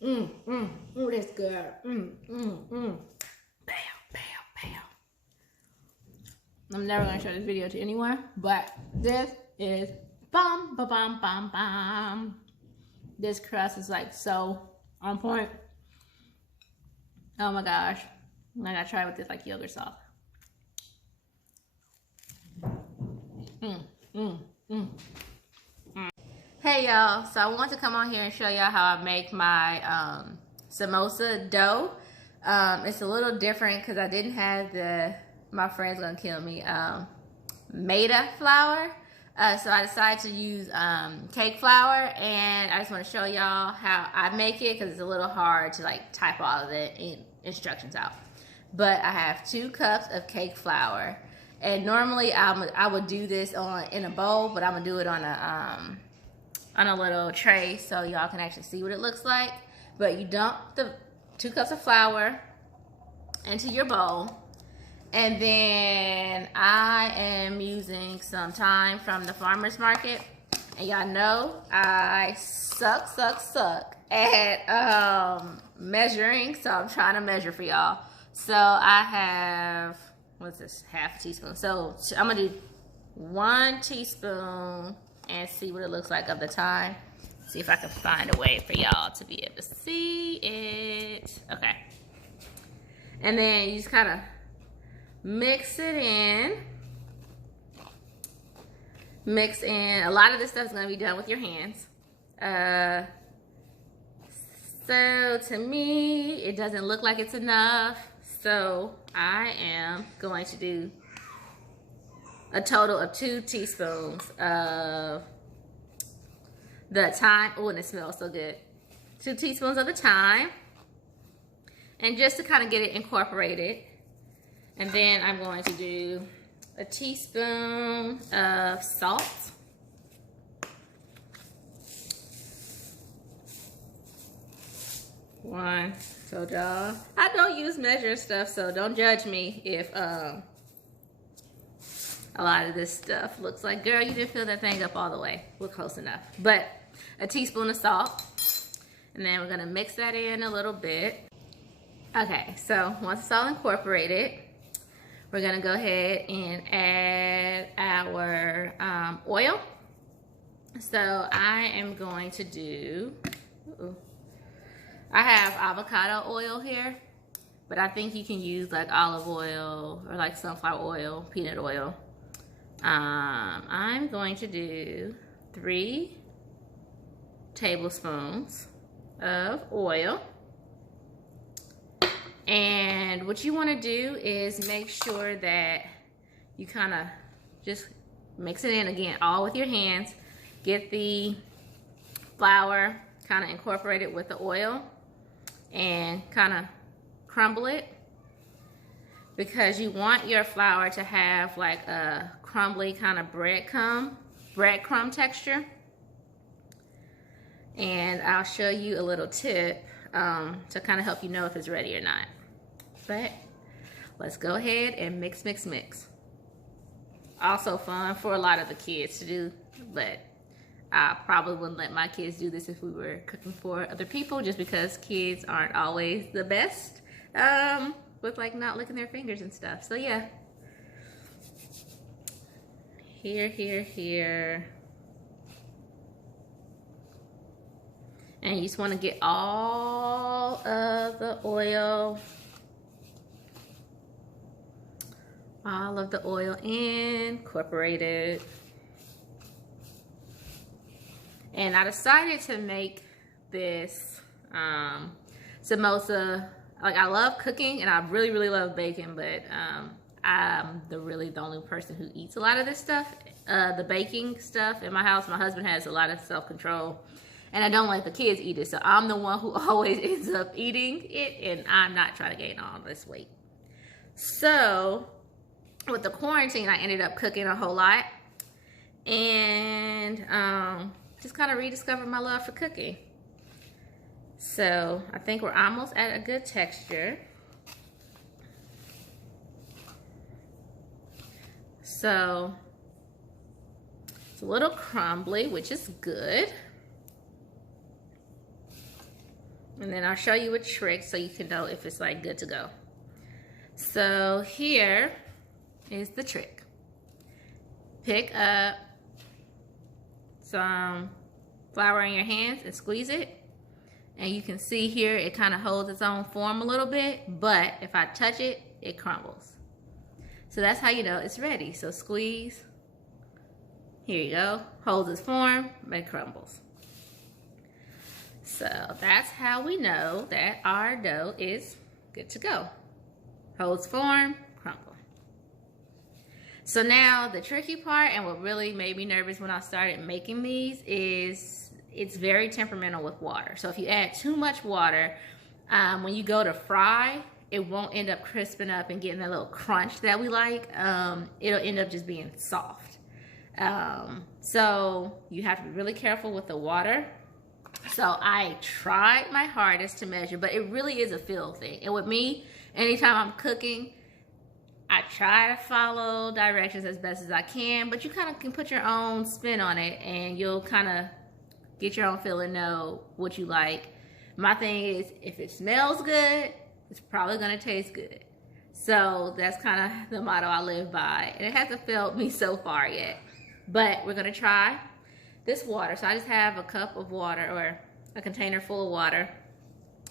Oh, that's good. Bam, bam, bam. I'm never gonna show this video to anyone, but this is bomb, ba bum, bum, bum. This crust is like so on point. Oh my gosh. I gotta try it with this like yogurt sauce. Hey y'all, so I want to come on here and show y'all how I make my samosa dough. It's a little different because I didn't have my friend's gonna kill me, maida flour. So I decided to use cake flour, and I just want to show y'all how I make it because it's a little hard to like type all of the instructions out. But I have 2 cups of cake flour, and normally I would do this in a bowl, but I'm gonna do it on a little tray so y'all can actually see what it looks like. But you dump the 2 cups of flour into your bowl, and then I am using some thyme from the farmer's market. And y'all know I suck at measuring, so I'm trying to measure for y'all. So I have, what's this, half a teaspoon. So I'm gonna do 1 teaspoon and see what it looks like of the thyme. See if I can find a way for y'all to be able to see it. Okay. And then you just kind of mix it in. Mix in. A lot of this stuff is going to be done with your hands. So to me, it doesn't look like it's enough. So I am going to do a total of 2 teaspoons of the thyme. Oh, and it smells so good. 2 teaspoons of the thyme. And just to kind of get it incorporated. And then I'm going to do a teaspoon of salt. One. So y'all, I don't use measuring stuff, so don't judge me if a lot of this stuff looks like, girl, you didn't fill that thing up all the way. We're close enough. But a teaspoon of salt. And then we're gonna mix that in a little bit. Okay, so once it's all incorporated, we're gonna go ahead and add our oil. So I am going to do, I have avocado oil here, but I think you can use like olive oil or like sunflower oil, peanut oil. I'm going to do 3 tablespoons of oil. And what you want to do is make sure that you kind of just mix it in again, all with your hands. Get the flour kind of incorporated with the oil and kind of crumble it, because you want your flour to have like a crumbly kind of breadcrumb texture. And I'll show you a little tip to kind of help you know if it's ready or not. But let's go ahead and mix. Also fun for a lot of the kids to do, but I probably wouldn't let my kids do this if we were cooking for other people, just because kids aren't always the best with like not licking their fingers and stuff. So yeah, here. And you just want to get all of the oil incorporated. And I decided to make this samosa. Like, I love cooking and I really love baking, but I'm the only person who eats a lot of this stuff, the baking stuff in my house. My husband has a lot of self-control, and I don't let the kids eat it, so I'm the one who always ends up eating it, and I'm not trying to gain all this weight. So with the quarantine, I ended up cooking a whole lot, and just kind of rediscovered my love for cooking. So I think we're almost at a good texture. So it's a little crumbly, which is good. And then I'll show you a trick so you can know if it's like good to go. So here is the trick. Pick up some flour in your hands and squeeze it. And you can see here it kind of holds its own form a little bit, but if I touch it, it crumbles. So that's how you know it's ready. So squeeze. Here you go. Holds its form, but it crumbles. So that's how we know that our dough is good to go. Holds form, crumble. So now the tricky part, and what really made me nervous when I started making these, is it's very temperamental with water. So if you add too much water, when you go to fry, it won't end up crisping up and getting that little crunch that we like. It'll end up just being soft. So you have to be really careful with the water. So I tried my hardest to measure, but it really is a feel thing. And with me, anytime I'm cooking, I try to follow directions as best as I can, but you kind of can put your own spin on it and you'll kind of get your own feel and know what you like. My thing is, if it smells good, it's probably gonna taste good. So that's kind of the motto I live by. And it hasn't failed me so far yet, but we're gonna try this water. So I just have a cup of water, or a container full of water,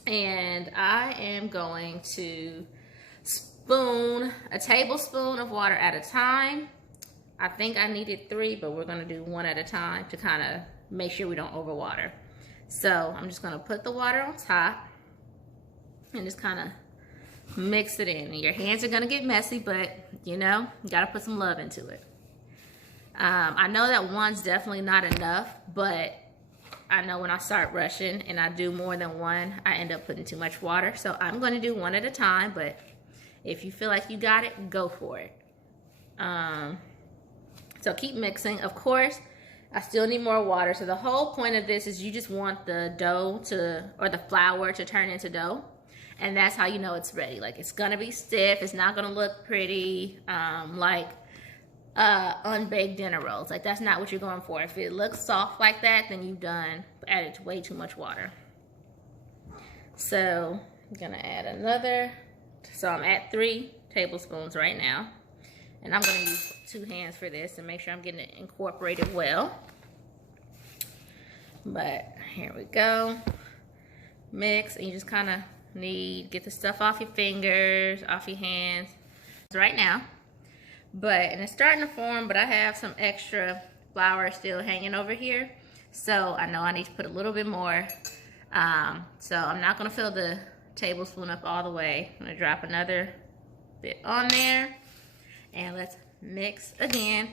and I am going to spoon a tablespoon of water at a time. I think I needed 3, but we're gonna do 1 at a time to kind of make sure we don't overwater. So I'm just gonna put the water on top and just kind of mix it in. Your hands are gonna get messy, but you know, you gotta put some love into it. I know that 1's definitely not enough, but I know when I start rushing and I do more than 1, I end up putting too much water. So I'm gonna do 1 at a time, but if you feel like you got it, go for it. So keep mixing. Of course, I still need more water. So the whole point of this is you just want the dough or the flour to turn into dough. And that's how you know it's ready. Like, it's gonna be stiff. It's not gonna look pretty, like unbaked dinner rolls. Like, that's not what you're going for. If it looks soft like that, then you've added way too much water. So I'm gonna add another. So I'm at 3 tablespoons right now. And I'm gonna use 2 hands for this and make sure I'm getting it incorporated well. But here we go. Mix, and you just kind of get the stuff off your fingers, off your hands right now. And it's starting to form, but I have some extra flour still hanging over here. So I know I need to put a little bit more. So I'm not gonna fill the tablespoon up all the way. I'm gonna drop another bit on there. And let's mix again.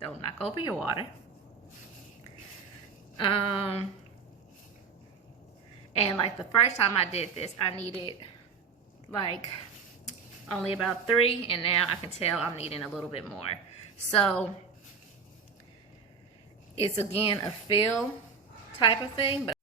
Don't knock over your water. And like the first time I did this, I needed like only about 3, and now I can tell I'm needing a little bit more. So it's again a feel type of thing, but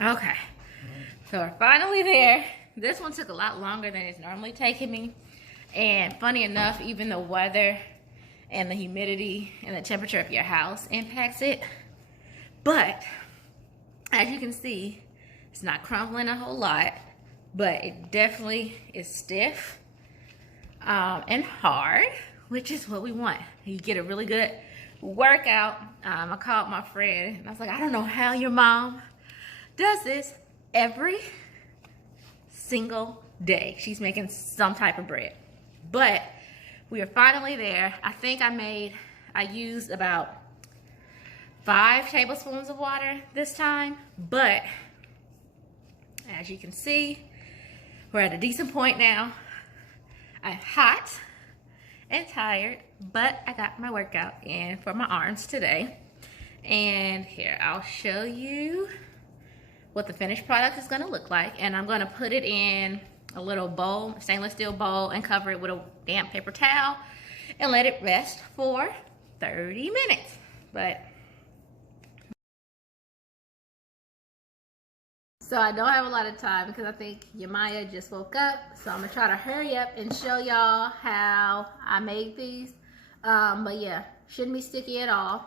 okay, so we're finally there. This one took a lot longer than it's normally taking me. And funny enough, even the weather and the humidity and the temperature of your house impacts it. But as you can see, it's not crumbling a whole lot, but it definitely is stiff and hard, which is what we want. You get a really good workout. I called my friend and I was like, I don't know how your mom does this every single day. She's making some type of bread. But we are finally there. I think I used about 5 tablespoons of water this time, but as you can see, we're at a decent point now. I'm hot and tired, but I got my workout in for my arms today. And here, I'll show you what the finished product is gonna look like. And I'm gonna put it in a little bowl, stainless steel bowl, and cover it with a damp paper towel and let it rest for 30 minutes. So I don't have a lot of time because I think Yamaya just woke up. So I'm gonna try to hurry up and show y'all how I made these. But yeah, shouldn't be sticky at all.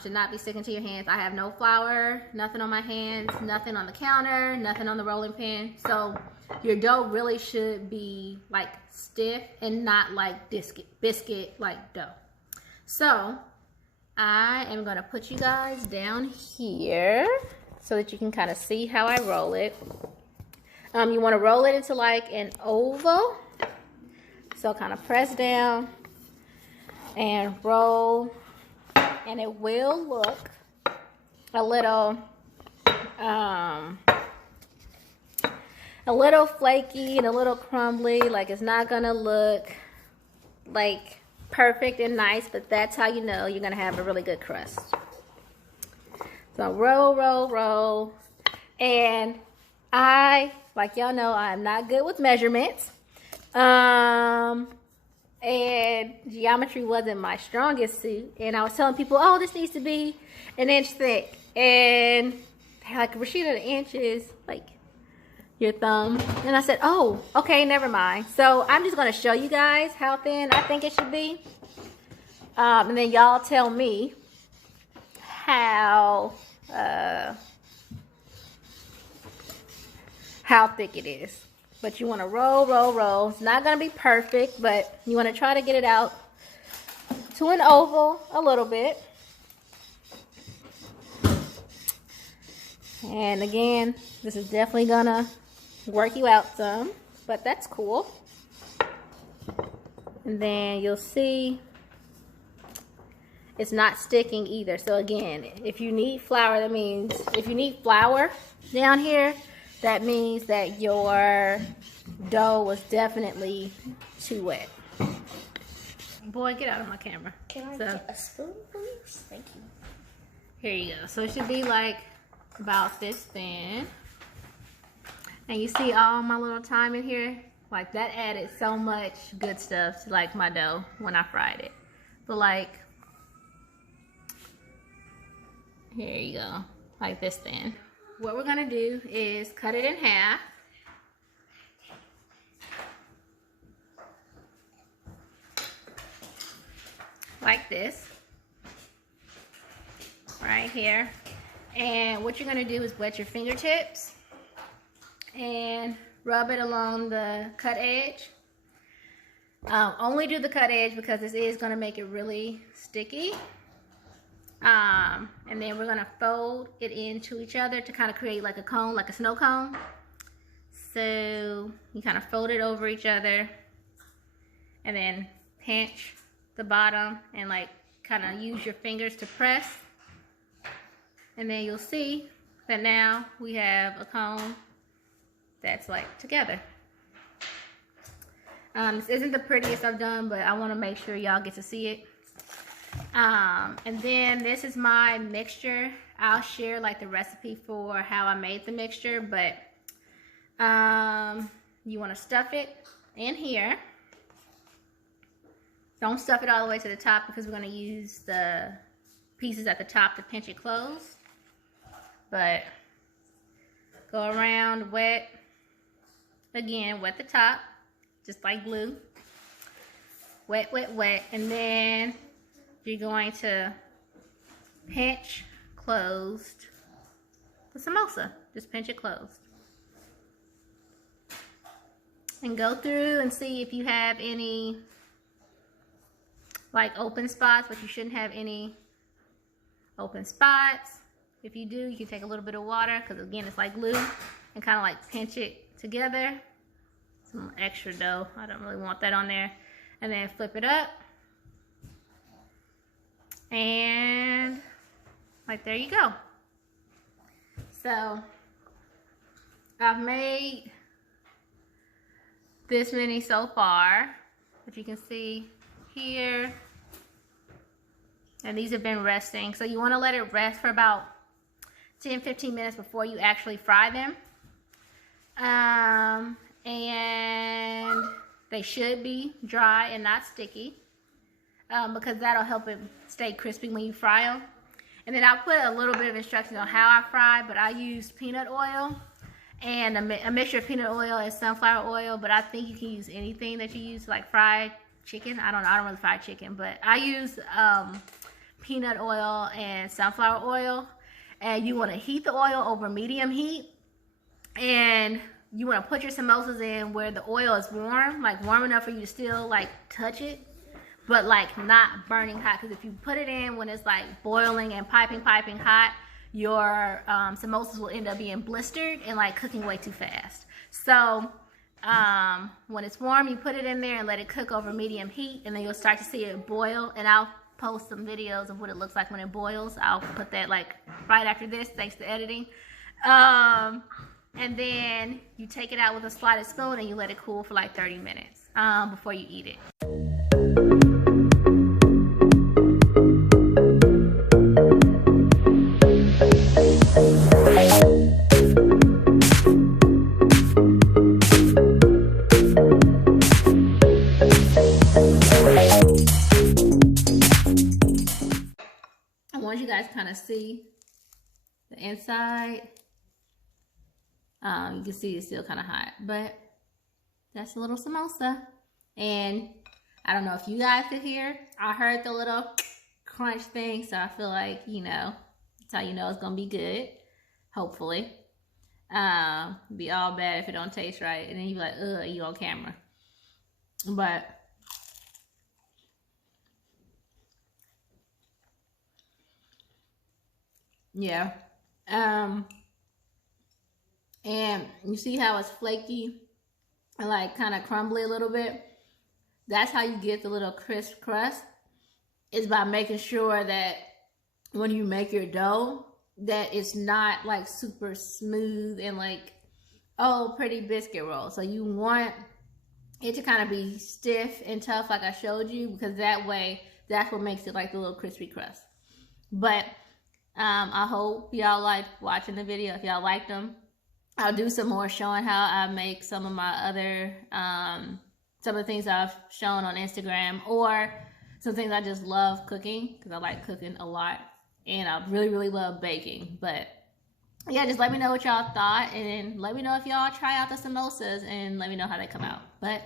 Should not be sticking to your hands. I have no flour, nothing on my hands, nothing on the counter, nothing on the rolling pin. So your dough really should be like stiff and not like biscuit like dough. So I am gonna put you guys down here so that you can kind of see how I roll it. You want to roll it into like an oval. So kind of press down and roll, and it will look a little flaky and a little crumbly. Like it's not gonna look like perfect and nice, but that's how you know you're gonna have a really good crust. So roll, roll, roll. And like y'all know, I'm not good with measurements. And geometry wasn't my strongest suit. And I was telling people, oh, this needs to be an inch thick. And they're like, Rashida, the inch is like your thumb. And I said, oh, okay, never mind. So I'm just gonna show you guys how thin I think it should be. And then y'all tell me how thick it is. But you want to roll, roll, roll. It's not going to be perfect, but you want to try to get it out to an oval a little bit. And again, this is definitely going to work you out some, but that's cool. And then you'll see it's not sticking either. So again, if you need flour, that means if you need flour down here, that means that your dough was definitely too wet. Boy, get out of my camera. Can I get a spoon, please? Thank you. Here you go. So it should be like about this thin. And you see all my little thyme in here? Like that added so much good stuff to like my dough when I fried it. But like, here you go, like this thin. What we're gonna do is cut it in half. Like this, right here. And what you're gonna do is wet your fingertips and rub it along the cut edge. Only do the cut edge because this is gonna make it really sticky. And then we're gonna fold it into each other to kind of create like a cone, like a snow cone. So you kind of fold it over each other and then pinch the bottom and like kind of use your fingers to press. And then you'll see that now we have a cone that's like together. This isn't the prettiest I've done, but I want to make sure y'all get to see it. And then this is my mixture. I'll share like the recipe for how I made the mixture, but you want to stuff it in here. Don't stuff it all the way to the top because we're going to use the pieces at the top to pinch it closed. But go around, wet. Again, wet the top, just like glue. Wet, wet, wet. And then you're going to pinch closed the samosa. Just pinch it closed. And go through and see if you have any like open spots, but you shouldn't have any open spots. If you do, you can take a little bit of water, because again, it's like glue, and kind of like pinch it together. Some extra dough, I don't really want that on there. And then flip it up. And like there you go. So I've made this many so far, but you can see here, and these have been resting. So you want to let it rest for about 10-15 minutes before you actually fry them. And they should be dry and not sticky, because that'll help it stay crispy when you fry them. And then I'll put a little bit of instructions on how I fry, but I use peanut oil and a mixture of peanut oil and sunflower oil, but I think you can use anything that you use, like fried chicken. I don't really fry chicken, but I use peanut oil and sunflower oil. And you want to heat the oil over medium heat, and you want to put your samosas in where the oil is warm, like warm enough for you to still like touch it, but like not burning hot. Because if you put it in when it's like boiling and piping hot, your samosas will end up being blistered and like cooking way too fast. So when it's warm, you put it in there and let it cook over medium heat, and then you'll start to see it boil. And I'll post some videos of what it looks like when it boils. I'll put that like right after this, thanks to editing. And then you take it out with a slotted spoon and you let it cool for like 30 minutes before you eat it. Once you guys kind of see the inside, you can see it's still kind of hot, but that's a little samosa. And I don't know if you guys could hear, I heard the little crunch thing, so I feel like, you know, that's how you know it's gonna be good, hopefully. Be all bad if it don't taste right, and then you be like, ugh, you on camera. But yeah. And you see how it's flaky and like kind of crumbly a little bit? That's how you get the little crisp crust, is by making sure that when you make your dough, that it's not like super smooth and like, oh, pretty biscuit roll. So you want it to kind of be stiff and tough like I showed you, because that way, that's what makes it like the little crispy crust. But I hope y'all liked watching the video. If y'all liked them, I'll do some more showing how I make some of my other, some of the things I've shown on Instagram, or some things I just love cooking, because I like cooking a lot, and I really love baking. But yeah, just let me know what y'all thought, and let me know if y'all try out the samosas, and let me know how they come out. But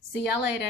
see y'all later.